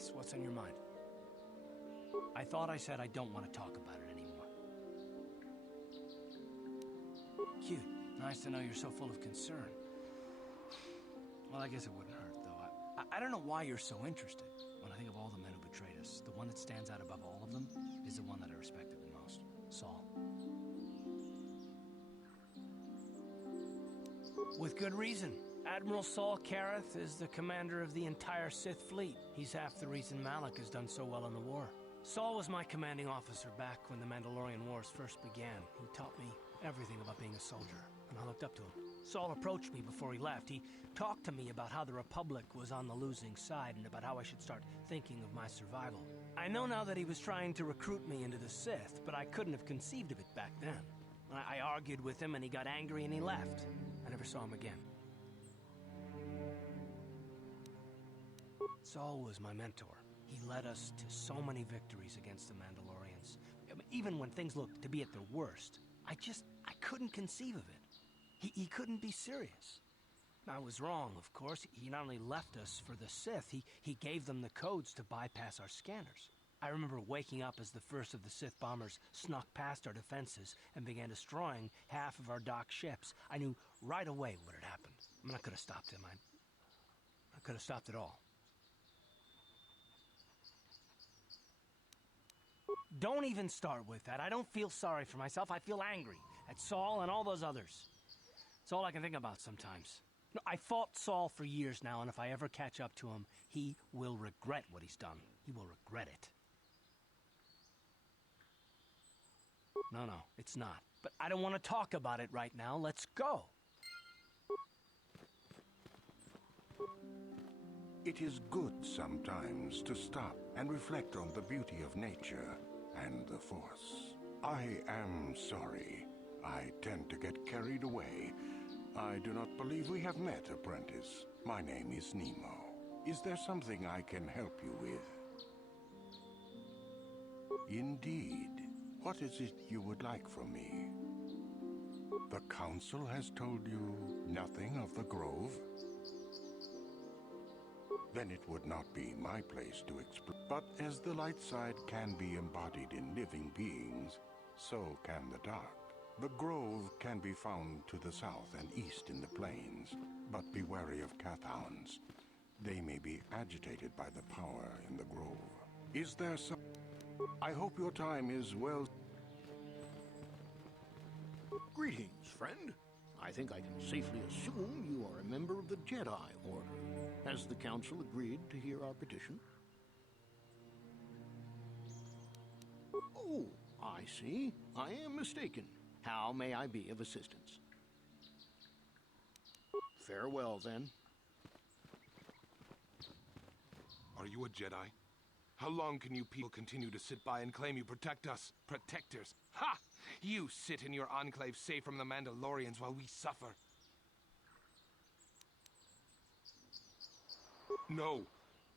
Yes, what's on your mind? I thought I said I don't want to talk about it anymore. Cute. Nice to know you're so full of concern. Well, I guess it wouldn't hurt, though. I don't know why you're so interested. When I think of all the men who betrayed us, the one that stands out above all of them is the one that I respected the most. Saul. With good reason. Admiral Saul Kareth is the commander of the entire Sith fleet. He's half the reason Malak has done so well in the war. Saul was my commanding officer back when the Mandalorian Wars first began. He taught me everything about being a soldier, and I looked up to him. Saul approached me before he left. He talked to me about how the Republic was on the losing side and about how I should start thinking of my survival. I know now that he was trying to recruit me into the Sith, but I couldn't have conceived of it back then. I argued with him and he got angry and he left. I never saw him again. Saul was my mentor. He led us to so many victories against the Mandalorians. I mean, even when things looked to be at their worst, I couldn't conceive of it. He couldn't be serious. I was wrong, of course. He not only left us for the Sith, he gave them the codes to bypass our scanners. I remember waking up as the first of the Sith bombers snuck past our defenses and began destroying half of our docked ships. I knew right away what had happened. I mean, I could have stopped him. I could have stopped it all. Don't even start with that. I don't feel sorry for myself. I feel angry at Saul and all those others. It's all I can think about sometimes. No, I fought Saul for years now, and if I ever catch up to him, he will regret what he's done. He will regret it. No, it's not. But I don't want to talk about it right now. Let's go. It is good sometimes to stop and reflect on the beauty of nature and the Force. I am sorry. I tend to get carried away. I do not believe we have met, apprentice. My name is Nemo. Is there something I can help you with? Indeed. What is it you would like from me? The Council has told you nothing of the Grove? Then it would not be my place to explain. But as the light side can be embodied in living beings, so can the dark. The Grove can be found to the south and east in the plains, but be wary of Cathounds. They may be agitated by the power in the Grove. Is there some... I hope your time is well... Greetings, friend. I think I can safely assume you are a member of the Jedi Order. Has the Council agreed to hear our petition? Oh, I see. I am mistaken. How may I be of assistance? Farewell, then. Are you a Jedi? How long can you people continue to sit by and claim you protect us? Protectors? Ha! You sit in your enclave safe from the Mandalorians while we suffer. No!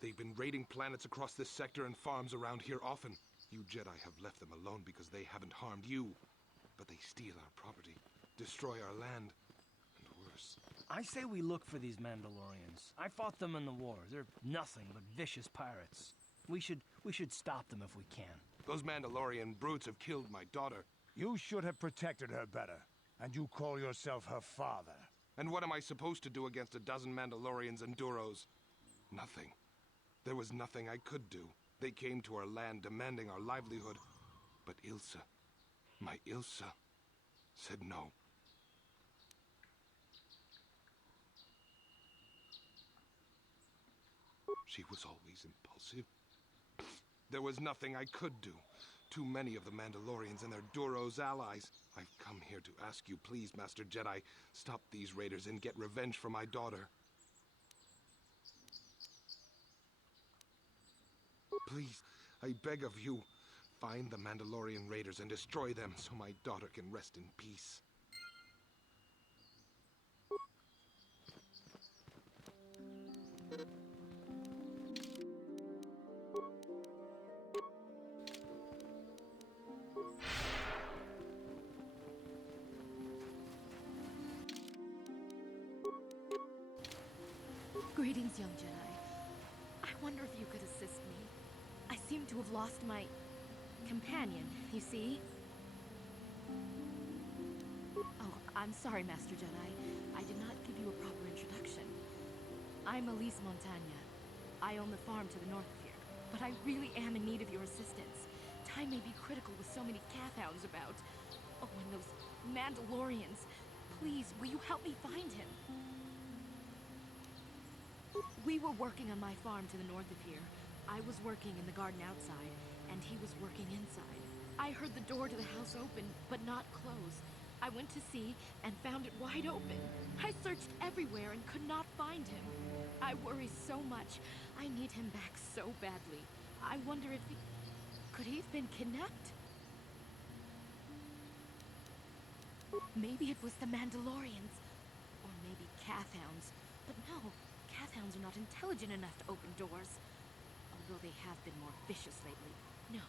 They've been raiding planets across this sector and farms around here often. You Jedi have left them alone because they haven't harmed you. But they steal our property, destroy our land, and worse. I say we look for these Mandalorians. I fought them in the war. They're nothing but vicious pirates. We should stop them if we can. Those Mandalorian brutes have killed my daughter. You should have protected her better. And you call yourself her father. And what am I supposed to do against a dozen Mandalorians and Duros? Nothing. There was nothing I could do. They came to our land demanding our livelihood. But Ilsa, my Ilsa, said no. She was always impulsive. There was nothing I could do. Too many of the Mandalorians and their Duros allies. I've come here to ask you, please, Master Jedi, stop these raiders and get revenge for my daughter. Please, I beg of you, find the Mandalorian raiders and destroy them so my daughter can rest in peace. Greetings, young Jedi. I wonder if you could assist me. I seem to have lost my companion, you see? Oh, I'm sorry, Master Jedi. I did not give you a proper introduction. I'm Elise Montagna. I own the farm to the north of here, but I really am in need of your assistance. Time may be critical with so many Cathhounds about. Oh, and those Mandalorians. Please, will you help me find him? We were working on my farm to the north of here. I was working in the garden outside, and he was working inside. I heard the door to the house open, but not close. I went to see and found it wide open. I searched everywhere and could not find him. I worry so much. I need him back so badly. I wonder if he... Could he have been kidnapped? Maybe it was the Mandalorians. Or maybe Cathhounds. But no, Cathhounds are not intelligent enough to open doors. Although they have been more vicious lately. No,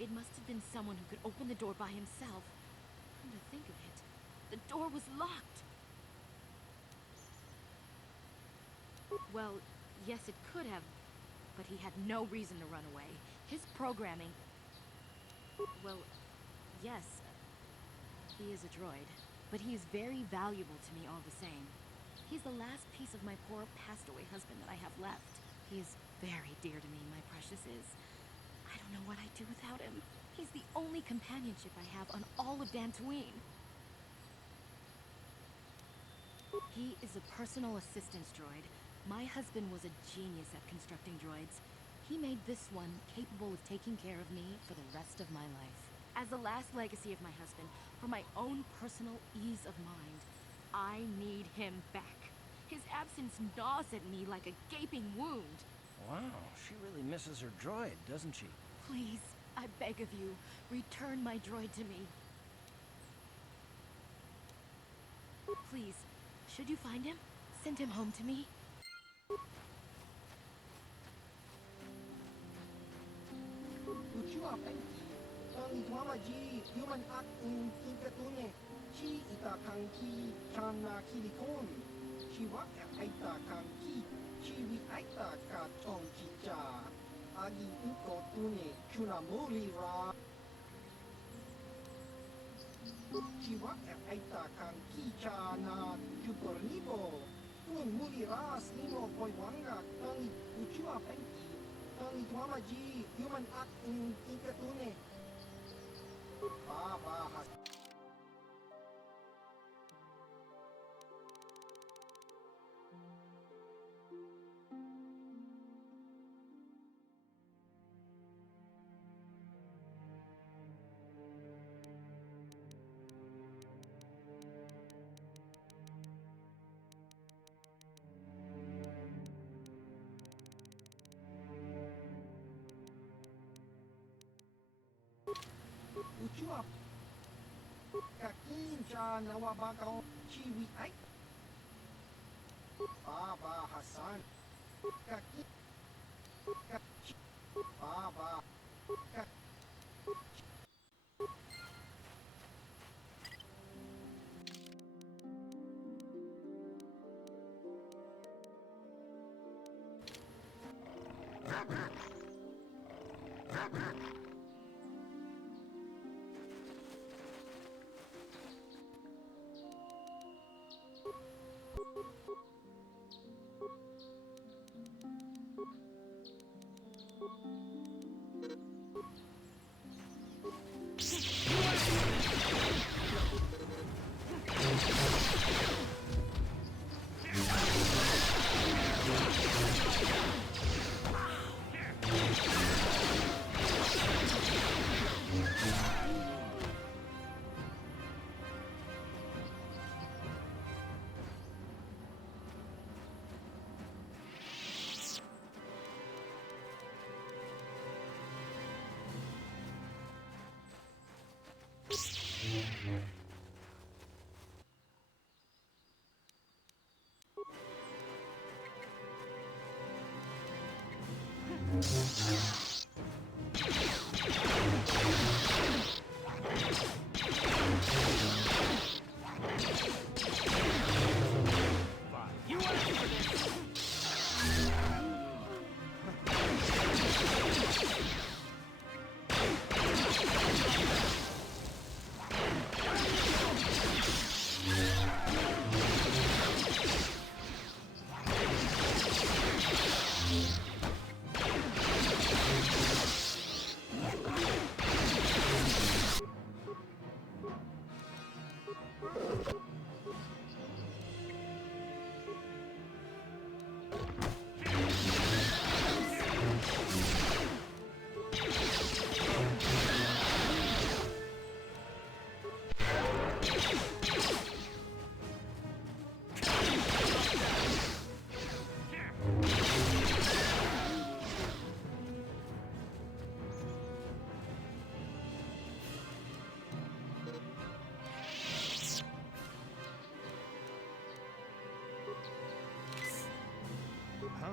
it must have been someone who could open the door by himself. Come to think of it, the door was locked. Well, yes, it could have, but he had no reason to run away. His programming... Well, yes, he is a droid, but he is very valuable to me all the same. He's the last piece of my poor passed-away husband that I have left. He is very dear to me, my precious is. I don't know what I'd do without him. He's the only companionship I have on all of Dantooine. He is a personal assistance droid. My husband was a genius at constructing droids. He made this one capable of taking care of me for the rest of my life. As the last legacy of my husband, for my own personal ease of mind, I need him back. His absence gnaws at me like a gaping wound. Wow, she really misses her droid, doesn't she? Please, I beg of you, return my droid to me. Please, should you find him, send him home to me.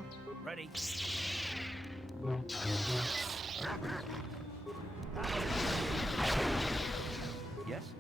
now. Ready. Yes?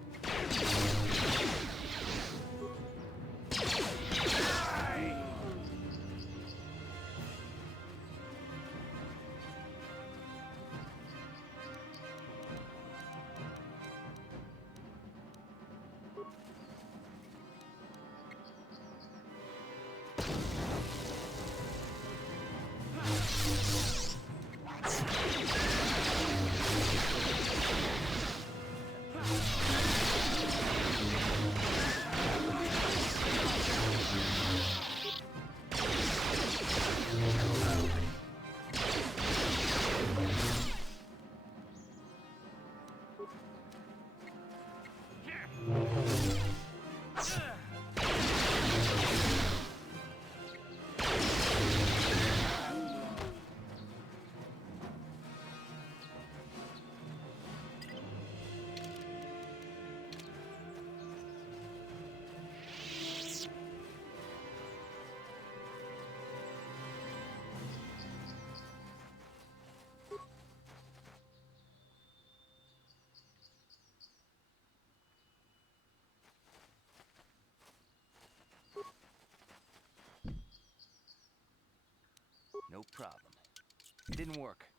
No problem. It didn't work.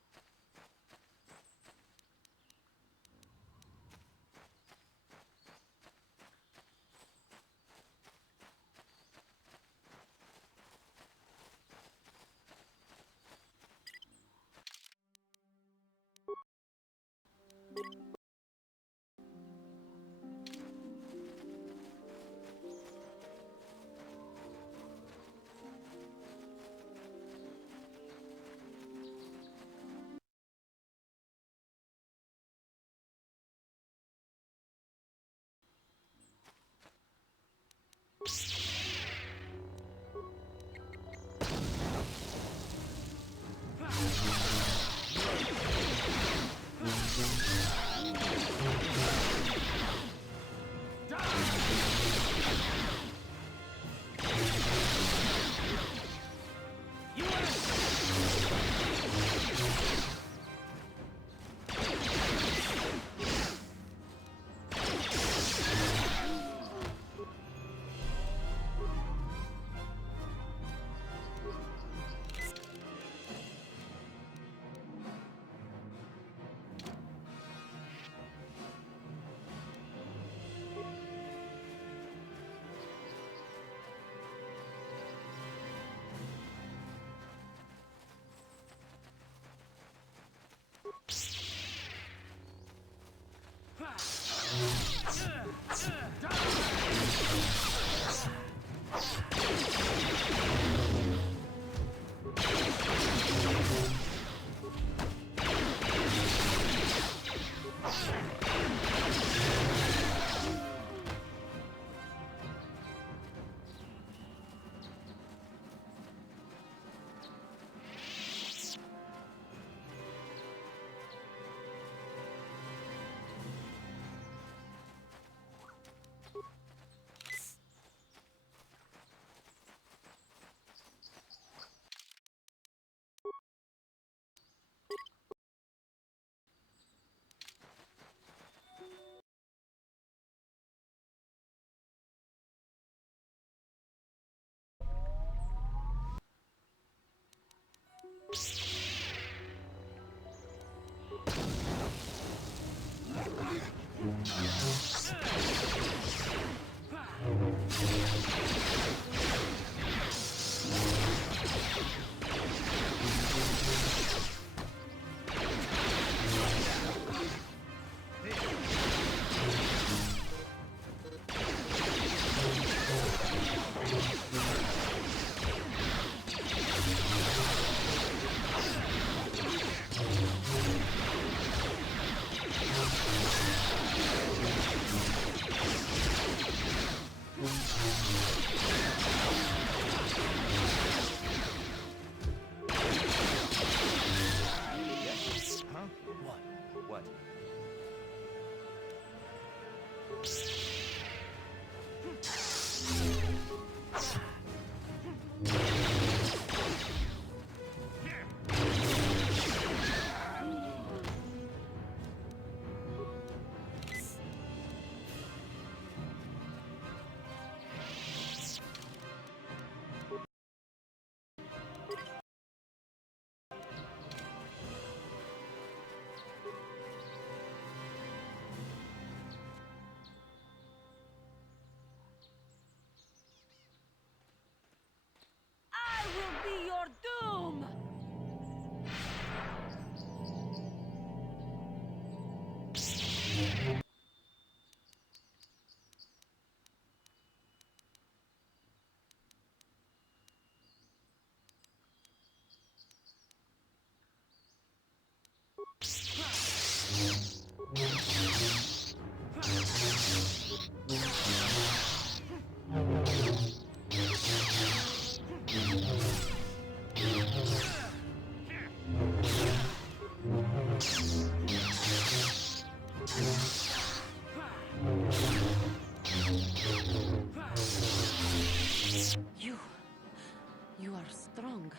You are strong.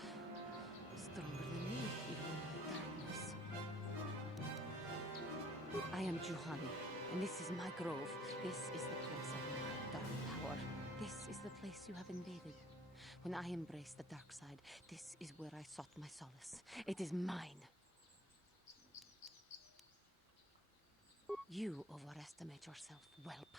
Stronger than me, even in the darkness. I am Juhani, and this is my grove. This is the place of my dark power. This is the place you have invaded. When I embraced the dark side, this is where I sought my solace. It is mine. You overestimate yourself, whelp.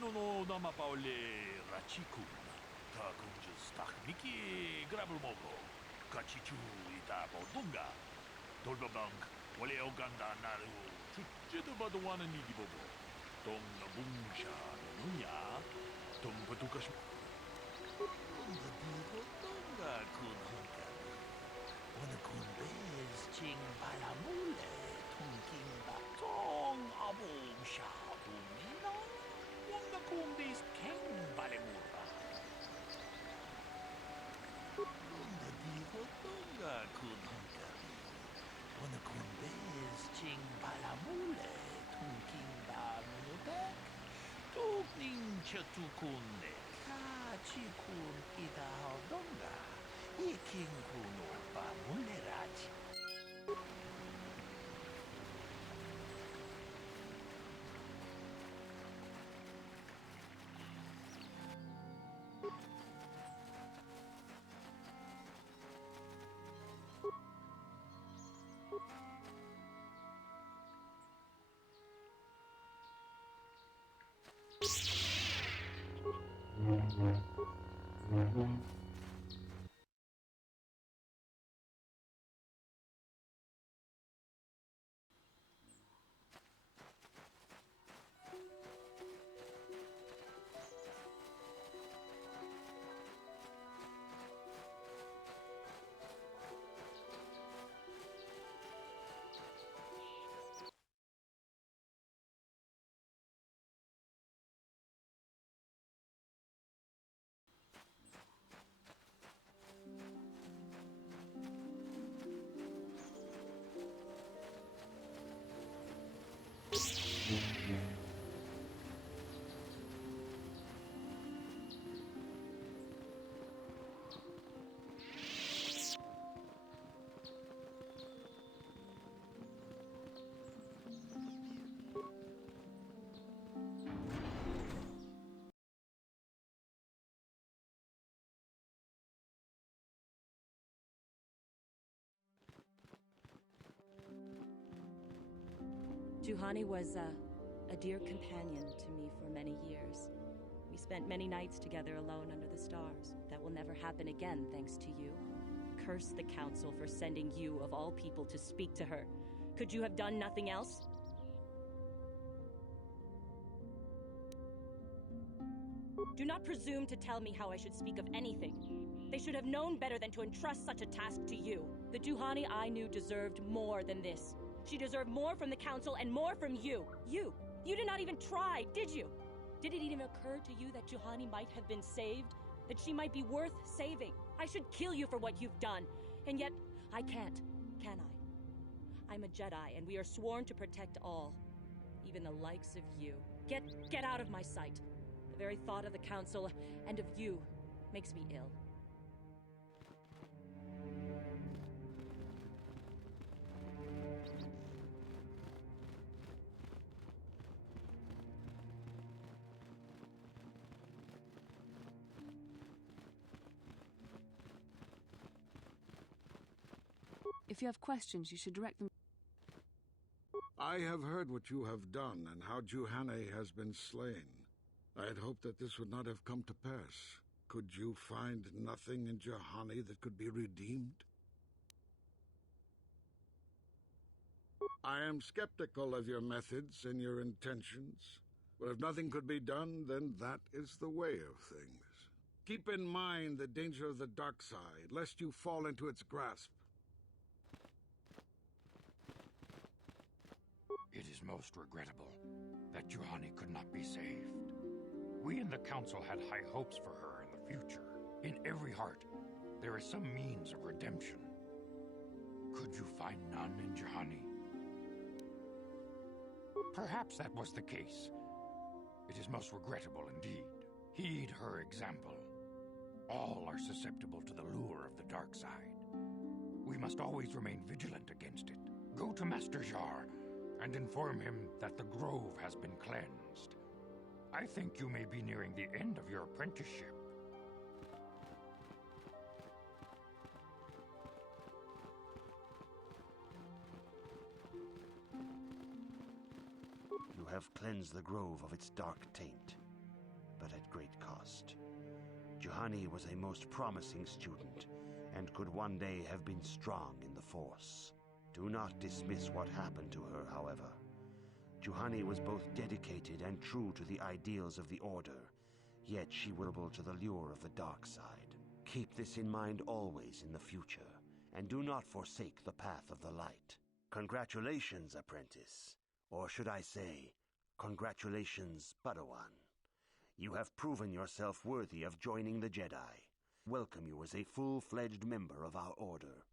no nama paole rachiku. Ta kunjus tak miki grabul mogo. Kachichu ita bodunga. Tolbabang wale oganda naru. Chuchedu baduana nigi bobo. Tom na bungsha nunya. Tom patukas. Tonga kun hankari. Wana kun bez ching palamule. Tongking batong abong sha. Kundis king balemura. Kunda digo tonga kun hankari. Wana kundes ching balamule. Tongking bamunutek. Tukning chatukunne. Kachikun idao donga. Iking kuno bamuleraji. Juhani was a dear companion to me for many years. We spent many nights together alone under the stars. That will never happen again, thanks to you. Curse the Council for sending you, of all people, to speak to her. Could you have done nothing else? Do not presume to tell me how I should speak of anything. They should have known better than to entrust such a task to you. The Juhani I knew deserved more than this. She deserved more from the Council and more from you. You did not even try, did you? Did it even occur to you that Juhani might have been saved? That she might be worth saving? I should kill you for what you've done. And yet, I can't, can I? I'm a Jedi, and we are sworn to protect all. Even the likes of you. Get out of my sight. The very thought of the Council, and of you, makes me ill. If you have questions, you should direct them. I have heard what you have done and how Juhani has been slain. I had hoped that this would not have come to pass. Could you find nothing in Juhani that could be redeemed? I am skeptical of your methods and your intentions, but if nothing could be done, then that is the way of things. Keep in mind the danger of the Darkside, lest you fall into its grasp. It is most regrettable that Juhani could not be saved. We in the Council had high hopes for her in the future. In every heart, there is some means of redemption. Could you find none in Juhani? Perhaps that was the case. It is most regrettable indeed. Heed her example. All are susceptible to the lure of the dark side. We must always remain vigilant against it. Go to Master Jar and inform him that the grove has been cleansed. I think you may be nearing the end of your apprenticeship. You have cleansed the grove of its dark taint, but at great cost. Juhani was a most promising student, and could one day have been strong in the Force. Do not dismiss what happened to her, however. Juhani was both dedicated and true to the ideals of the Order, yet she was vulnerable to the lure of the dark side. Keep this in mind always in the future, and do not forsake the path of the light. Congratulations, apprentice. Or should I say, congratulations, Padawan. You have proven yourself worthy of joining the Jedi. Welcome you as a full-fledged member of our Order.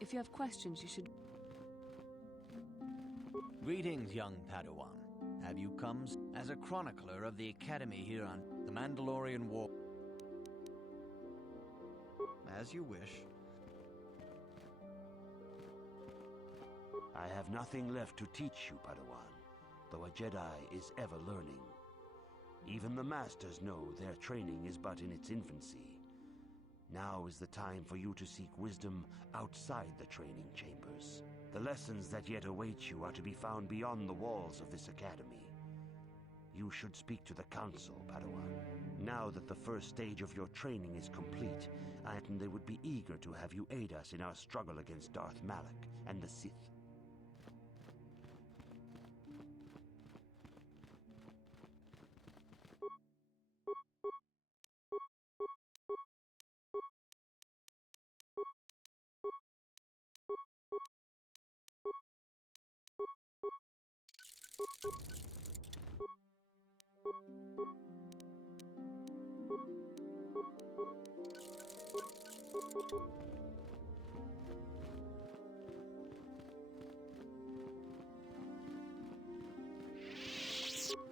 If you have questions, you should... Greetings, young Padawan. Have you come as a chronicler of the Academy here on the Mandalorian War? As you wish. I have nothing left to teach you, Padawan, though a Jedi is ever learning. Even the Masters know their training is but in its infancy. Now is the time for you to seek wisdom outside the training chambers. The lessons that yet await you are to be found beyond the walls of this academy. You should speak to the Council, Padawan. Now that the first stage of your training is complete, I imagine they would be eager to have you aid us in our struggle against Darth Malak and the Sith.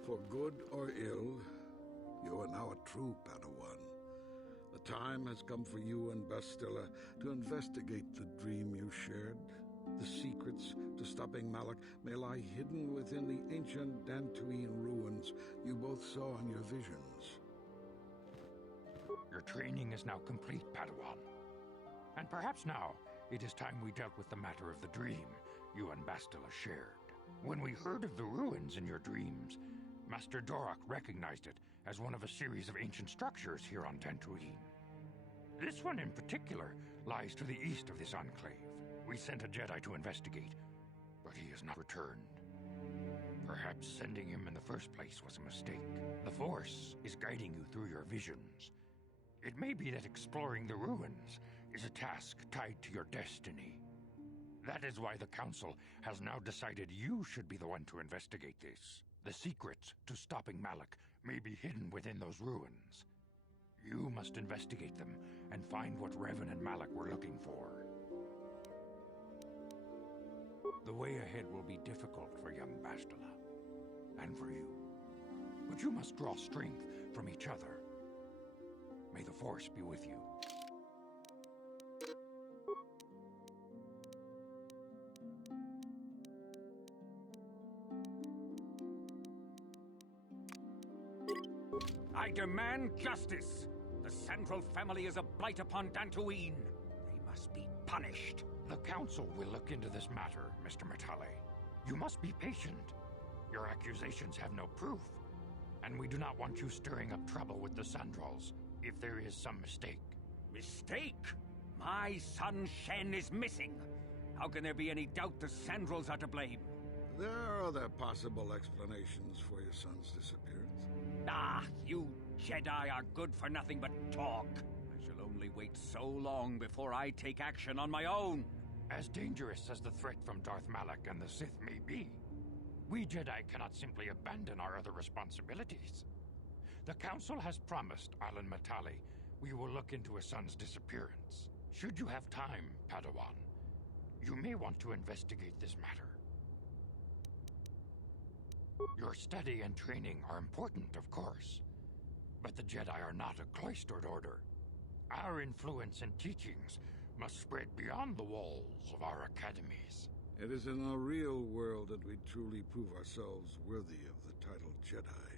For good or ill, you are now a true Padawan. The time has come for you and Bastilla to investigate the dream you shared. The secrets to stopping Malak may lie hidden within the ancient Dantooine ruins you both saw in your visions. Your training is now complete, Padawan. And perhaps now it is time we dealt with the matter of the dream you and Bastilla shared. When we heard of the ruins in your dreams, Master Dorak recognized it as one of a series of ancient structures here on Dantooine. This one in particular lies to the east of this enclave. We sent a Jedi to investigate, but he has not returned. Perhaps sending him in the first place was a mistake. The Force is guiding you through your visions. It may be that exploring the ruins is a task tied to your destiny. That is why the Council has now decided you should be the one to investigate this. The secrets to stopping Malak may be hidden within those ruins. You must investigate them and find what Revan and Malak were looking for. The way ahead will be difficult for young Bastilla, and for you. But you must draw strength from each other. May the Force be with you. I demand justice! The Sandral family is a blight upon Dantooine. They must be punished. The Council will look into this matter, Mr. Matale. You must be patient. Your accusations have no proof, and we do not want you stirring up trouble with the Sandrals if there is some mistake. Mistake? My son Shen is missing. How can there be any doubt the Sandrals are to blame? There are other possible explanations for your son's disappearance. Ah, you Jedi are good for nothing but talk. I shall only wait so long before I take action on my own. As dangerous as the threat from Darth Malak and the Sith may be, we Jedi cannot simply abandon our other responsibilities. The Council has promised Alan Matale we will look into his son's disappearance. Should you have time, Padawan, you may want to investigate this matter. Your study and training are important, of course, but the Jedi are not a cloistered order. Our influence and teachings must spread beyond the walls of our academies. It is in the real world that we truly prove ourselves worthy of the title Jedi.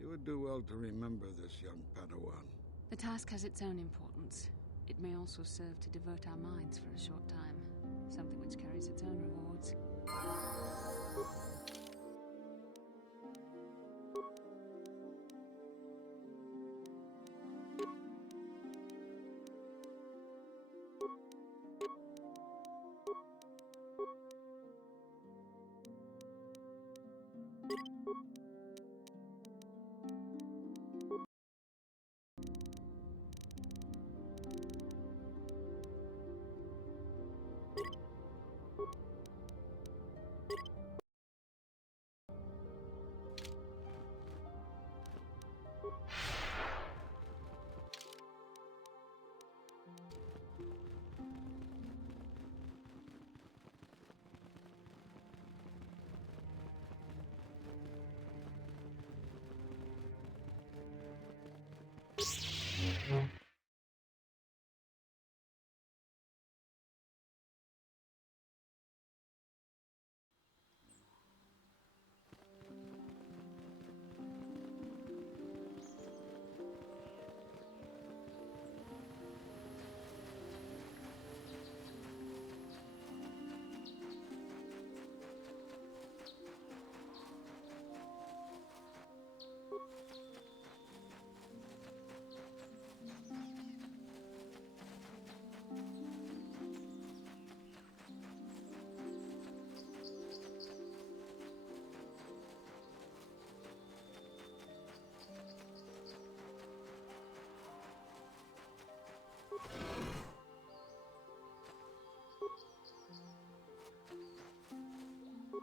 You would do well to remember this, young Padawan. The task has its own importance. It may also serve to divert our minds for a short time, something which carries its own rewards.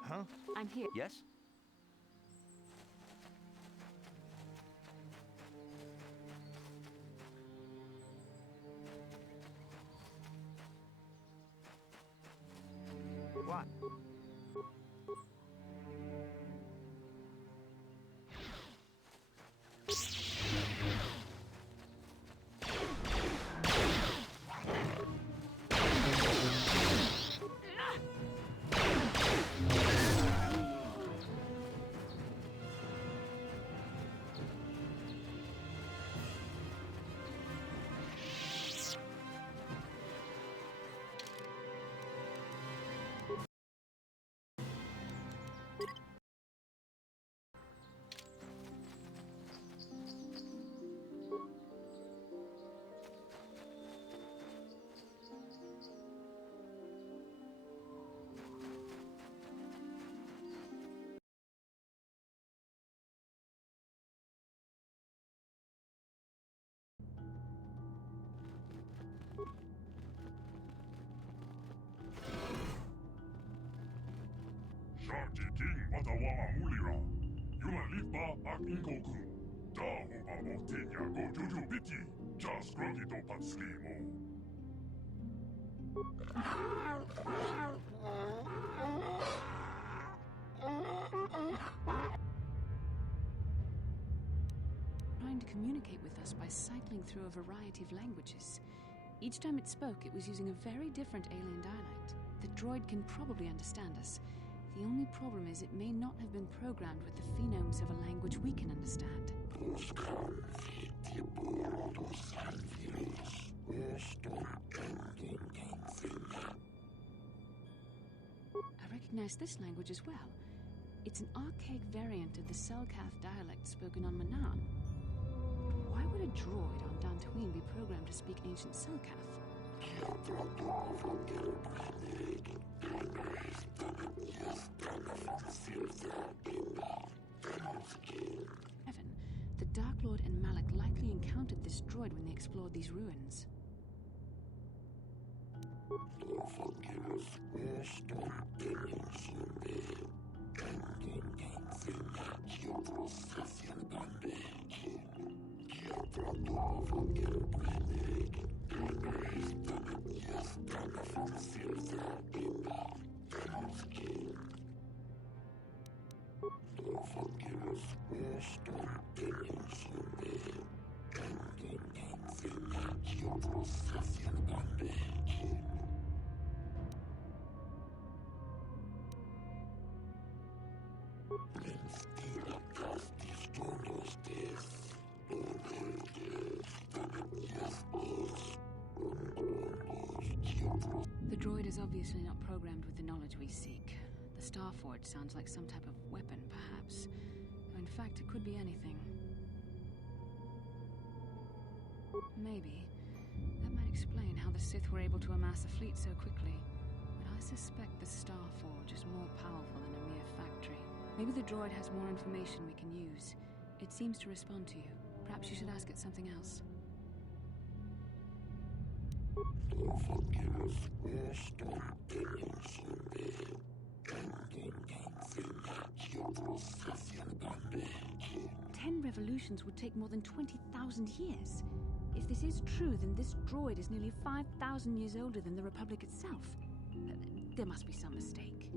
Huh? I'm here. Yes? What? King Padawan Mulira. Yulan Lipa ak Inkoku. Da Uba Motinya go Juju Biti. Just Grogito Patslimo. Trying to communicate with us by cycling through a variety of languages. Each time it spoke, it was using a very different alien dialect. The droid can probably understand us. The only problem is it may not have been programmed with the phonemes of a language we can understand. I recognize this language as well. It's an archaic variant of the Selkath dialect spoken on Manan. Why would a droid on Dantooine be programmed to speak ancient Selkath? Evan, the Dark Lord and Malak likely encountered this droid when they explored these ruins. The droid is obviously not programmed with the knowledge we seek. The Starforge sounds like some type of weapon, perhaps. Though in fact, it could be anything. Maybe. That might explain how the Sith were able to amass a fleet so quickly. But I suspect the Starforge is more powerful than a mere factory. Maybe the droid has more information we can use. It seems to respond to you. Perhaps you should ask it something else. Ten revolutions would take more than 20,000 years. If this is true, then this droid is nearly 5,000 years older than the Republic itself. There must be some mistake.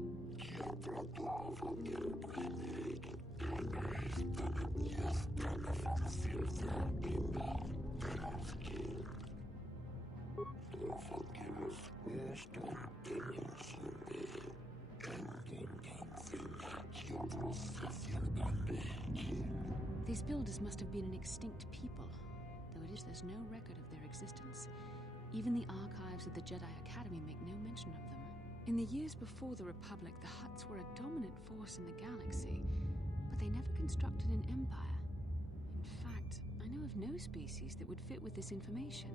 These builders must have been an extinct people, though there's no record of their existence. Even the archives of the Jedi Academy make no mention of them. In the years before the Republic, the Hutts were a dominant force in the galaxy, but they never constructed an empire. In fact, I know of no species that would fit with this information.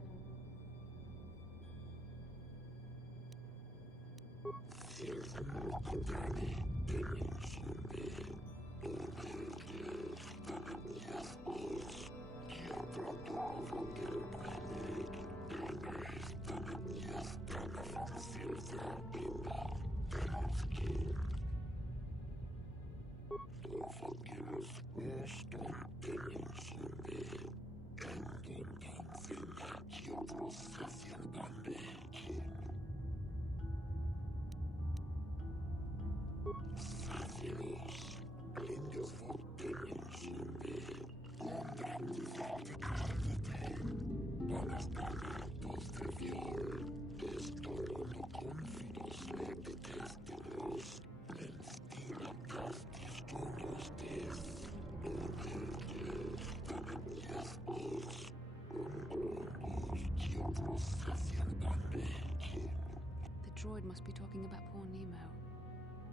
The droid must be talking about poor Nemo.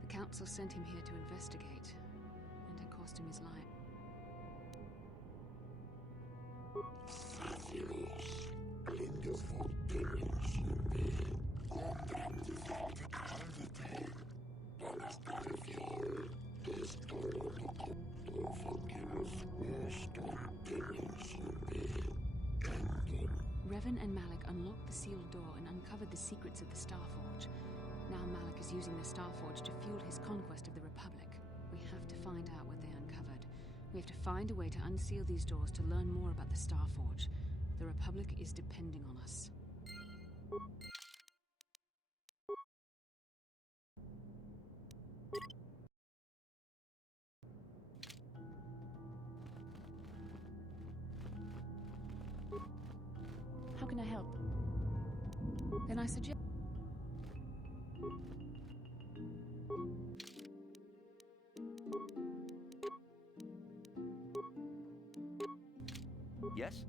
The Council sent him here to investigate, and it cost him his life. Revan and Malak unlocked the sealed door and uncovered the secrets of the Starforge. Now Malak is using the Starforge to fuel his conquest of the Republic. find out what they uncovered. We have to find a way to unseal these doors to learn more about the Starforge. The Republic is depending on us. How can I help? Then I suggest... Yes?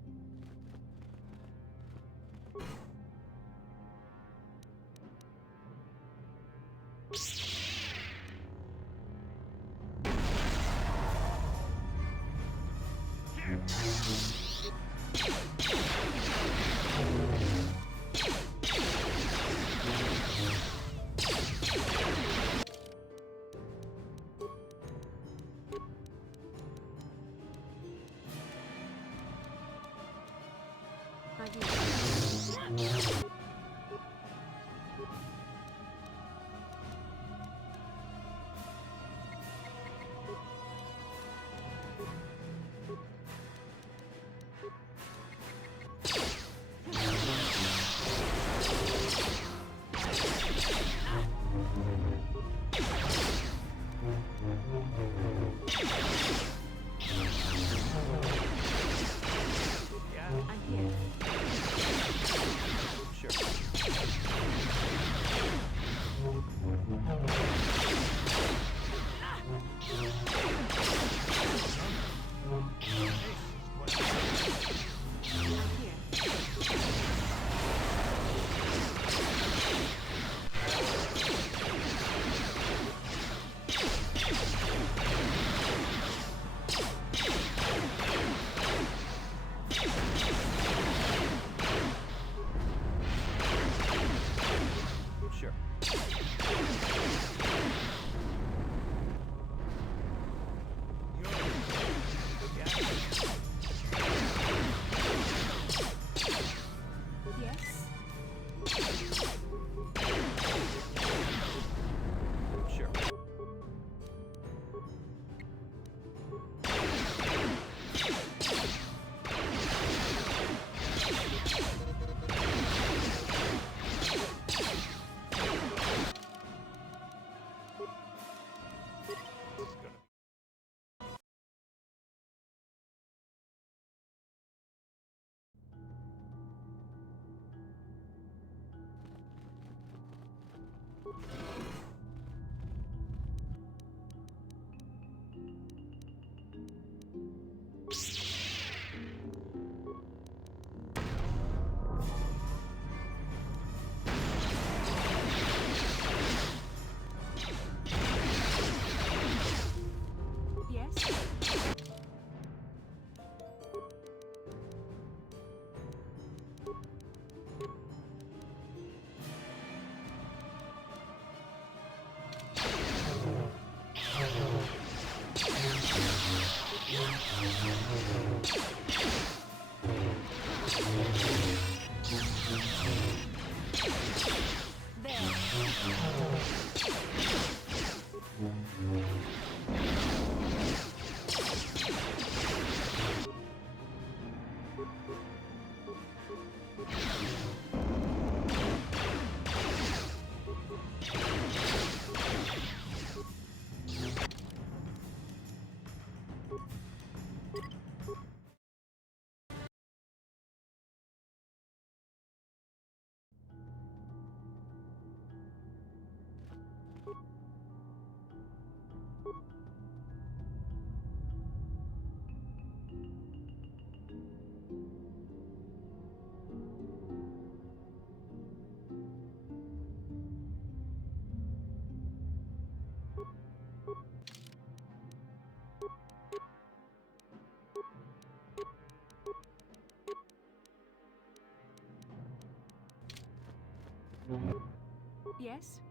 Yes?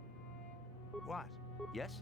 What? Yes?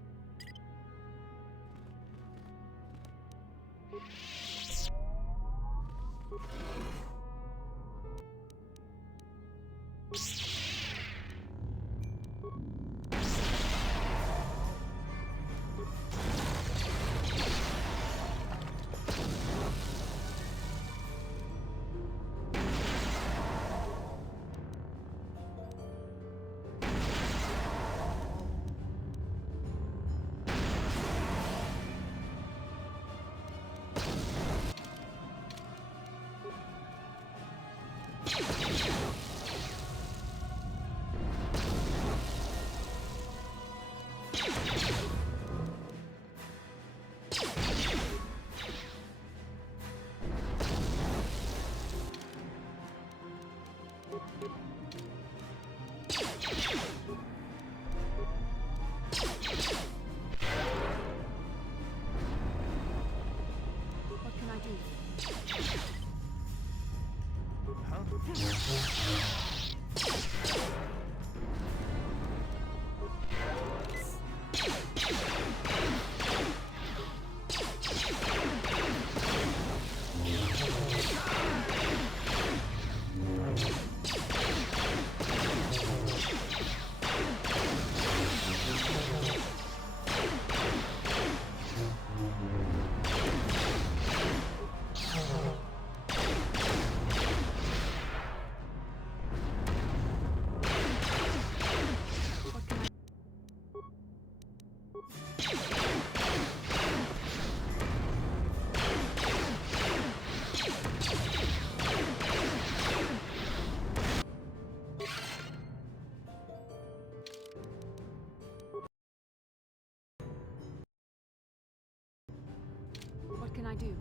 What can I do?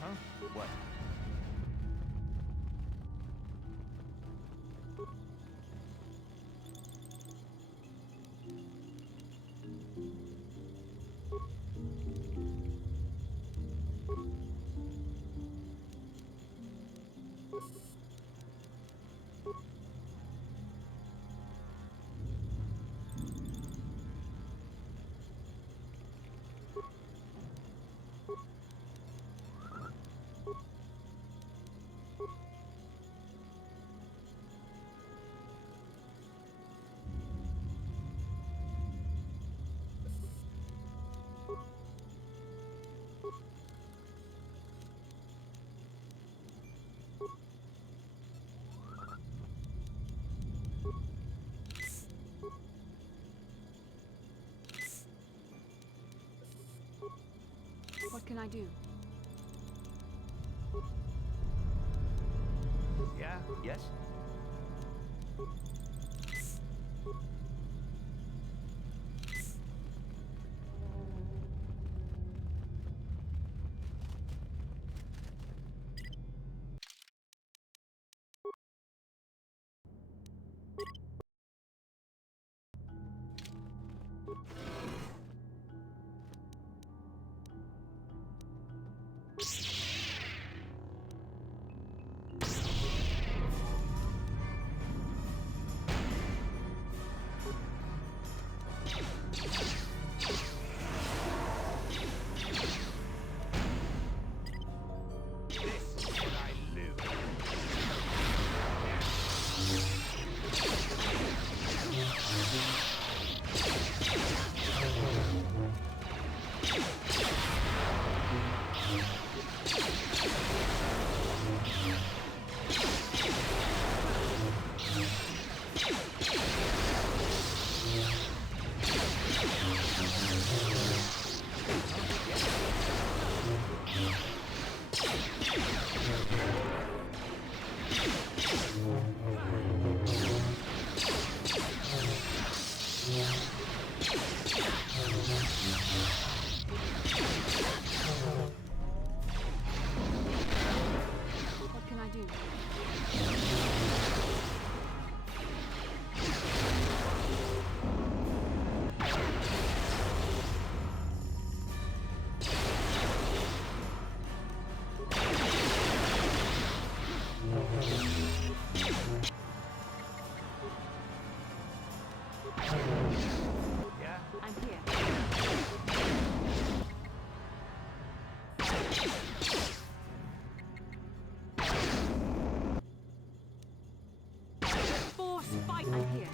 Huh? What? What can I do? Yeah? Yes? What can I do? Yeah? I'm here. Force fight! I'm here.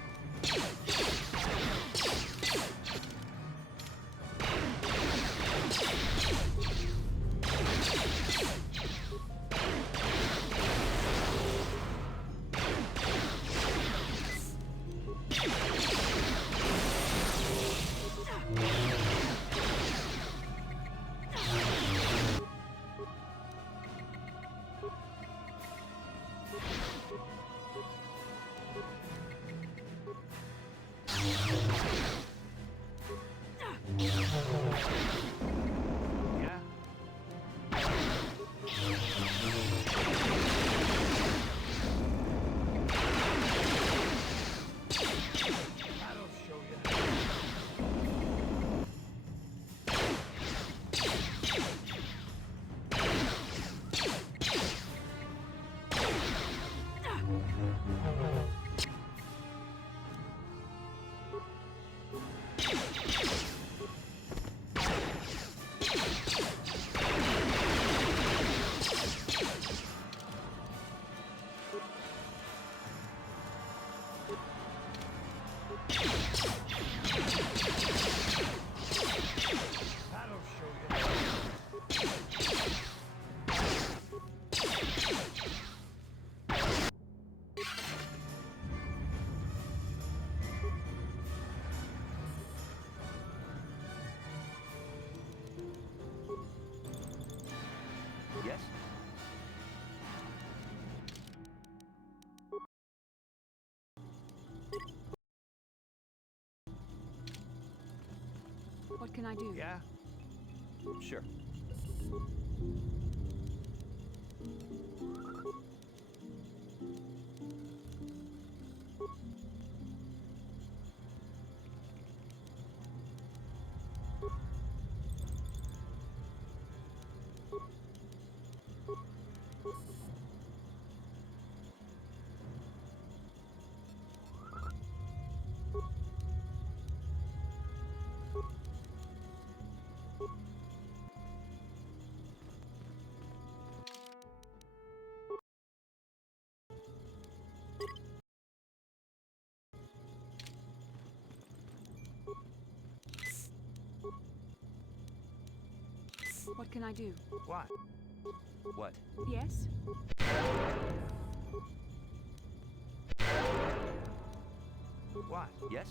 That'll show you. Yes? What can I do? Yeah? Sure. What can I do? What? What? Yes? What? Yes?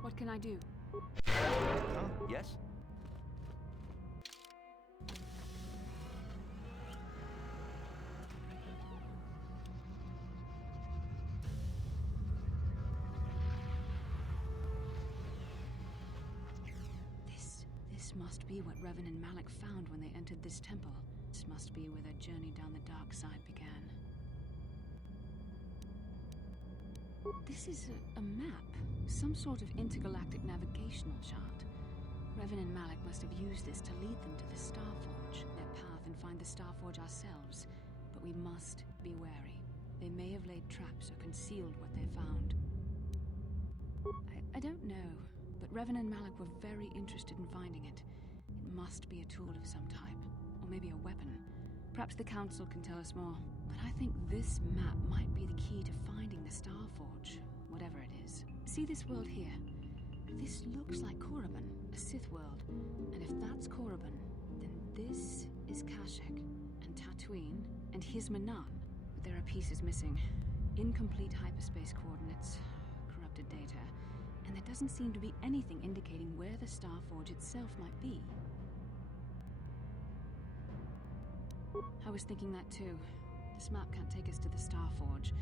What can I do? Huh? Yes? This must be what Revan and Malak found when they entered this temple. This must be where their journey down the dark side began. This is a map. Some sort of intergalactic navigational chart. Revan and Malak must have used this to lead them to the Starforge, their path, and find the Starforge ourselves. But we must be wary. They may have laid traps or concealed what they found. I don't know, but Revan and Malak were very interested in finding it. It must be a tool of some type, or maybe a weapon. Perhaps the Council can tell us more. But I think this map might be the key to finding the Starforge, whatever it is. See this world here? This looks like Korriban, a Sith world. And if that's Korriban, then this is Kashyyyk, and Tatooine, and here's Manan. But there are pieces missing. Incomplete hyperspace coordinates, corrupted data, and there doesn't seem to be anything indicating where the Starforge itself might be. I was thinking that too. This map can't take us to the Starforge,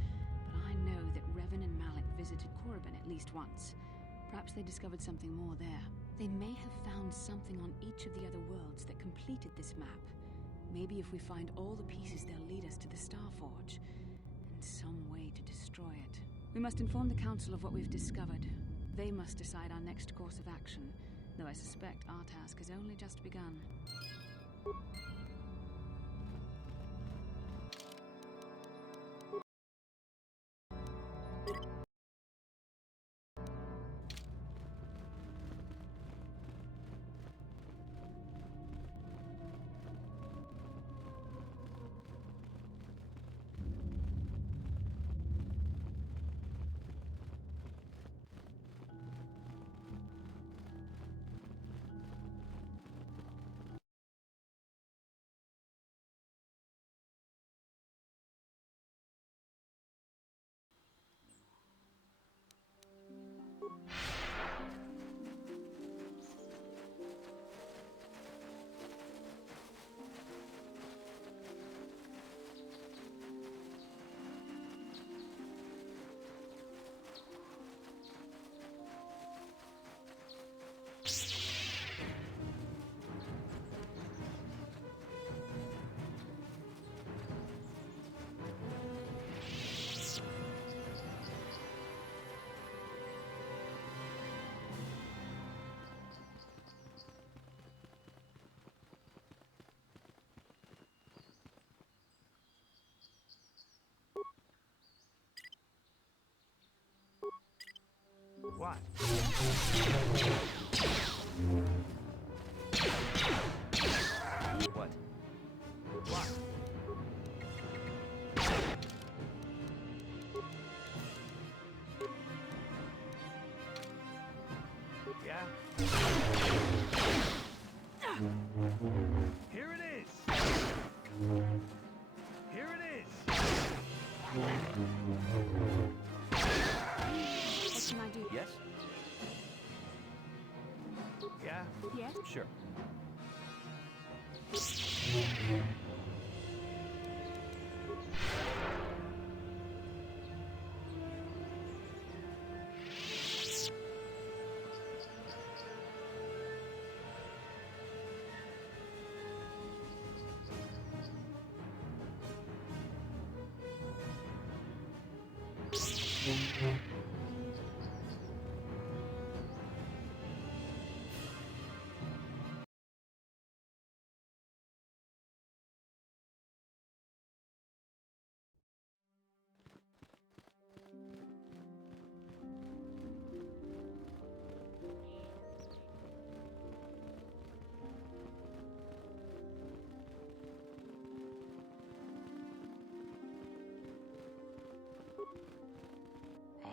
but I know that Revan and Malak visited Korriban at least once. Perhaps they discovered something more there. They may have found something on each of the other worlds that completed this map. Maybe if we find all the pieces, they'll lead us to the Starforge, and some way to destroy it. We must inform the Council of what we've discovered. They must decide our next course of action, though I suspect our task has only just begun. What? What? What? Yeah? Here it is! Here it is! What can I do? Yes? Yeah? Yeah? Sure.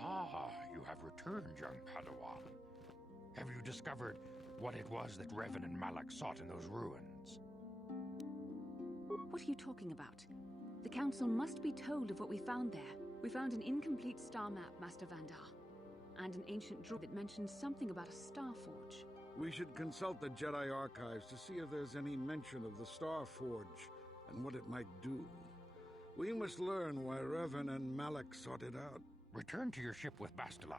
Ah, you have returned, young Padawan. Have you discovered what it was that Revan and Malak sought in those ruins? What are you talking about? The Council must be told of what we found there. We found an incomplete star map, Master Vandar, and an ancient droid that mentioned something about a star forge. We should consult the Jedi archives to see if there's any mention of the Star Forge and what it might do. We must learn why Revan and Malak sought it out. Return to your ship with Bastila,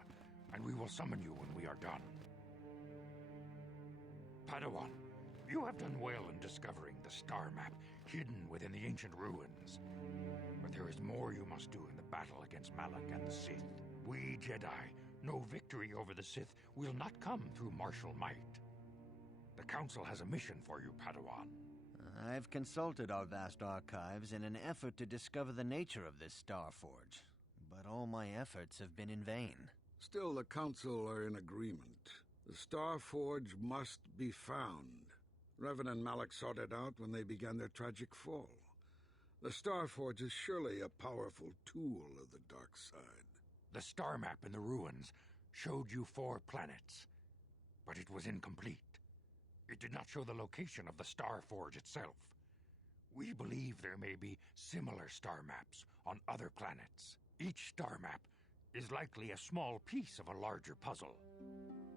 and we will summon you when we are done. Padawan, you have done well in discovering the star map hidden within the ancient ruins. But there is more you must do in the battle against Malak and the Sith. We Jedi know victory over the Sith will not come through martial might. The Council has a mission for you, Padawan. I've consulted our vast archives in an effort to discover the nature of this Star Forge, but all my efforts have been in vain. Still, the Council are in agreement. The Star Forge must be found. Revan and Malak sought it out when they began their tragic fall. The Star Forge is surely a powerful tool of the dark side. The star map in the ruins showed you 4 planets, but it was incomplete. It did not show the location of the Star Forge itself. We believe there may be similar star maps on other planets. Each star map is likely a small piece of a larger puzzle.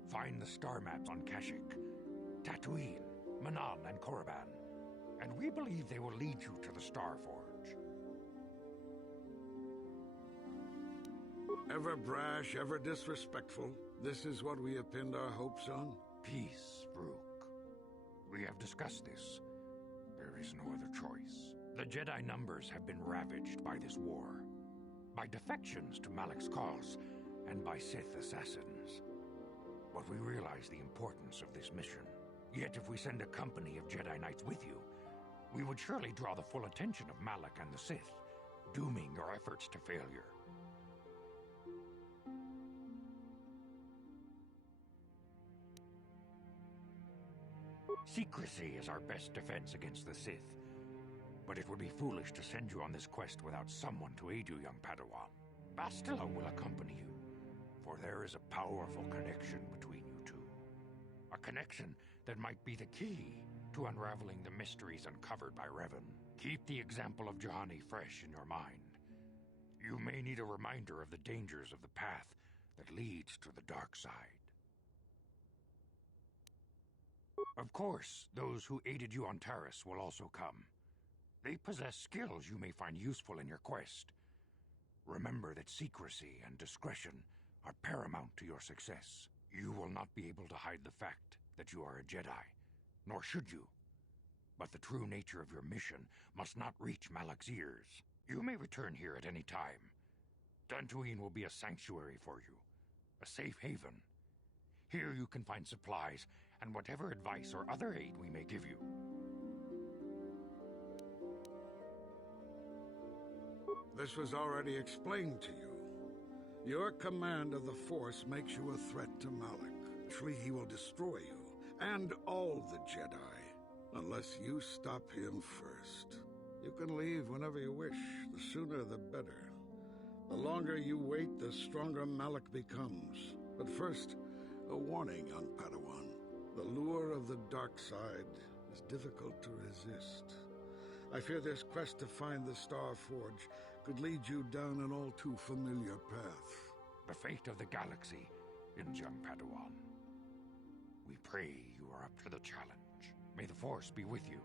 Find the star maps on Kashyyyk, Tatooine, Manan, and Korriban, and we believe they will lead you to the Star Forge. Ever brash, ever disrespectful, this is what we have pinned our hopes on? Peace, Rook. We have discussed this. There is no other choice. The Jedi numbers have been ravaged by this war, by defections to Malak's cause, and by Sith assassins. But we realize the importance of this mission. Yet if we send a company of Jedi Knights with you, we would surely draw the full attention of Malak and the Sith, dooming your efforts to failure. Secrecy is our best defense against the Sith. But it would be foolish to send you on this quest without someone to aid you, young Padawan. Bastila will accompany you, for there is a powerful connection between you two. A connection that might be the key to unraveling the mysteries uncovered by Revan. Keep the example of Juhani fresh in your mind. You may need a reminder of the dangers of the path that leads to the dark side. Of course, those who aided you on Taris will also come. They possess skills you may find useful in your quest. Remember that secrecy and discretion are paramount to your success. You will not be able to hide the fact that you are a Jedi, nor should you. But the true nature of your mission must not reach Malak's ears. You may return here at any time. Dantooine will be a sanctuary for you, a safe haven. Here you can find supplies and whatever advice or other aid we may give you. This was already explained to you. Your command of the Force makes you a threat to Malak. Actually, he will destroy you, and all the Jedi, unless you stop him first. You can leave whenever you wish. The sooner the better. The longer you wait, the stronger Malak becomes. But first, a warning, young Padawan. The lure of the dark side is difficult to resist. I fear this quest to find the Star Forge could lead you down an all too familiar path. The fate of the galaxy in young Padawan. We pray you are up to the challenge. May the Force be with you.